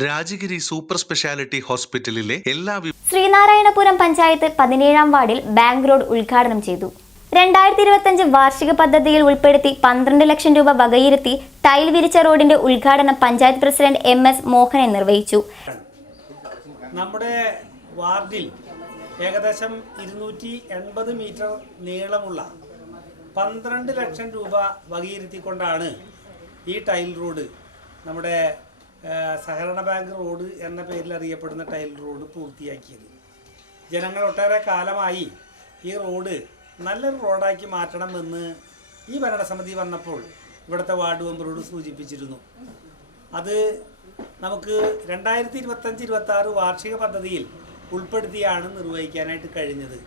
Rajagiri super speciality ഹോസ്പിറ്റലിലെ എല്ലാ ശ്രീനാരായണപുരം പഞ്ചായത്ത് 17-ാം വാർഡിൽ ബാങ്ക് റോഡ് ഉദ്ഘാടനം ചെയ്തു. 2025 വാർഷിക പദ്ധതിയിൽ ഉൾപ്പെടുത്തി 12 ലക്ഷം രൂപ വകയിരുത്തി ടൈൽ വിരിച്ച റോഡിന്റെ ഉദ്ഘാടനം പഞ്ചായത്ത് പ്രസിഡന്റ് MS മോഹനൻ നിർവഹിച്ചു. നമ്മുടെ വാർഡിൽ ഏകദേശം 280 മീറ്റർ നീളമുള്ള 12 ലക്ഷം രൂപ വകയിരുത്തിക്കൊണ്ടാണ് ഈ ടൈൽ റോഡ്, നമ്മുടെ സഹകരണ ബാങ്ക് റോഡ് എന്ന പേരിൽ അറിയപ്പെടുന്ന ടൈൽ റോഡ് പൂർത്തിയാക്കിയത്. ജനങ്ങൾ ഒട്ടേറെ കാലമായി ഈ റോഡ് നല്ലൊരു റോഡാക്കി മാറ്റണമെന്ന് ഈ ഭരണസമിതി വന്നപ്പോൾ ഇവിടുത്തെ വാർഡ് മെമ്പറോട് സൂചിപ്പിച്ചിരുന്നു. അത് നമുക്ക് 2025-26 വാർഷിക പദ്ധതിയിൽ ഉൾപ്പെടുത്തിയാണ് നിർവഹിക്കാനായിട്ട് കഴിഞ്ഞത്.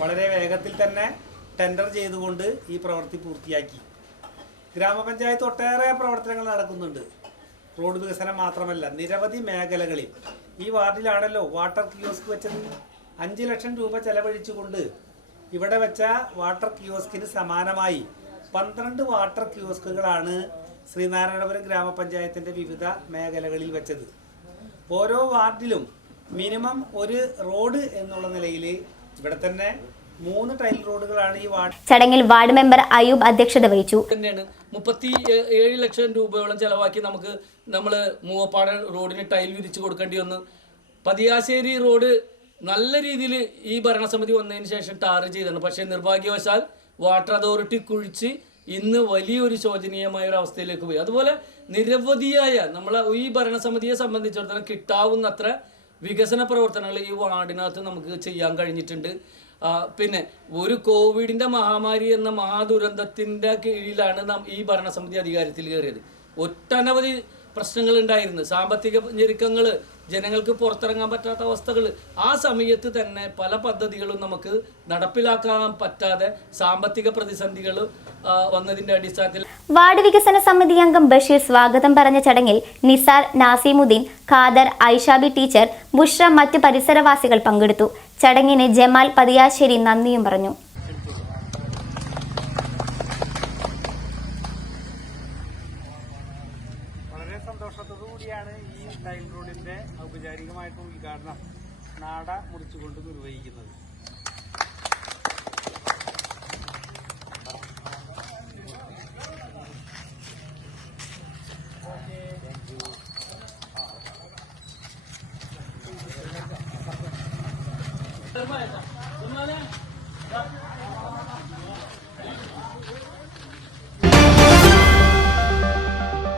വളരെ വേഗത്തിൽ തന്നെ ടെൻഡർ ചെയ്തുകൊണ്ട് ഈ പ്രവൃത്തി പൂർത്തിയാക്കി. ഗ്രാമപഞ്ചായത്ത് ഒട്ടേറെ പ്രവർത്തനങ്ങൾ നടക്കുന്നുണ്ട്. റോഡ് വികസനം മാത്രമല്ല, നിരവധി മേഖലകളിൽ ഈ വാർഡിലാണല്ലോ വാട്ടർ കിയോസ്ക് വെച്ചത്. 5 ലക്ഷം രൂപ ചെലവഴിച്ചുകൊണ്ട് ഇവിടെ വെച്ച വാട്ടർ കിയോസ്കിന് സമാനമായി 12 വാട്ടർ കിയോസ്കുകളാണ് ശ്രീനാരായണപുരം ഗ്രാമപഞ്ചായത്തിൻ്റെ വിവിധ മേഖലകളിൽ വെച്ചത്. ഓരോ വാർഡിലും മിനിമം ഒരു റോഡ് എന്നുള്ള നിലയിൽ ഇവിടെ തന്നെ 3 ടൈൽ റോഡുകളാണ് ഈ വാർഡ്. ചടങ്ങിൽ വാർഡ് മെമ്പർ അയൂബ് അധ്യക്ഷത വഹിച്ചു. 37 ലക്ഷം രൂപയോളം ചെലവാക്കി നമ്മൾ മൂവപ്പാട് റോഡിന് ടൈൽ വിരിച്ചു കൊടുക്കേണ്ടി വന്നു. പതിയാശ്ശേരി റോഡ് നല്ല രീതിയിൽ ഈ ഭരണസമിതി വന്നതിന് ശേഷം ടാർ ചെയ്തിട്ടുണ്ട്. പക്ഷേ നിർഭാഗ്യവശാൽ വാട്ടർ അതോറിറ്റി കുഴിച്ച് ഇന്ന് വലിയൊരു ശോചനീയമായ ഒരു അവസ്ഥയിലേക്ക് പോയി. അതുപോലെ നിരവധിയായ നമ്മളെ ഈ ഭരണസമിതിയെ സംബന്ധിച്ചിടത്തോളം കിട്ടാവുന്നത്ര വികസന പ്രവർത്തനങ്ങൾ ഈ വാർഡിനകത്ത് നമുക്ക് ചെയ്യാൻ കഴിഞ്ഞിട്ടുണ്ട്. പിന്നെ ഒരു കോവിഡിൻ്റെ മഹാമാരി എന്ന മഹാദുരന്തത്തിൻ്റെ കീഴിലാണ് ഈ ഭരണസമിതി അധികാരത്തിൽ കയറിയത്. ഒട്ടനവധി പ്രശ്നങ്ങൾ ഉണ്ടായിരുന്നു. സാമ്പത്തിക ഞെരുക്കങ്ങൾ, ജനങ്ങൾക്ക് പുറത്തിറങ്ങാൻ പറ്റാത്ത അവസ്ഥകൾ. ആ സമയത്ത് തന്നെ പല പദ്ധതികളും നമുക്ക് നടപ്പിലാക്കാൻ പറ്റാതെ സാമ്പത്തിക പ്രതിസന്ധികൾ വന്നതിൻ്റെ അടിസ്ഥാനത്തിൽ വാർഡ് വികസന സമിതി അംഗം ബഷീർ സ്വാഗതം പറഞ്ഞ ചടങ്ങിൽ നിസാർ, നാസിമുദ്ദീൻ, ഖാദർ, ഐഷാബി ടീച്ചർ, ബുഷ്ര, മറ്റ് പരിസരവാസികൾ പങ്കെടുത്തു. ചടങ്ങിന് ജമാൽ പതിയാശ്ശേരി നന്ദിയും പറഞ്ഞു. വളരെ സന്തോഷത്തോടുകൂടിയാണ് ഈ ടൈൽ റോഡിൻ്റെ ഔപചാരികമായിട്ടുള്ള ഉദ്ഘാടനം നാട മുറിച്ചുകൊണ്ട് നിർവഹിക്കുന്നത്.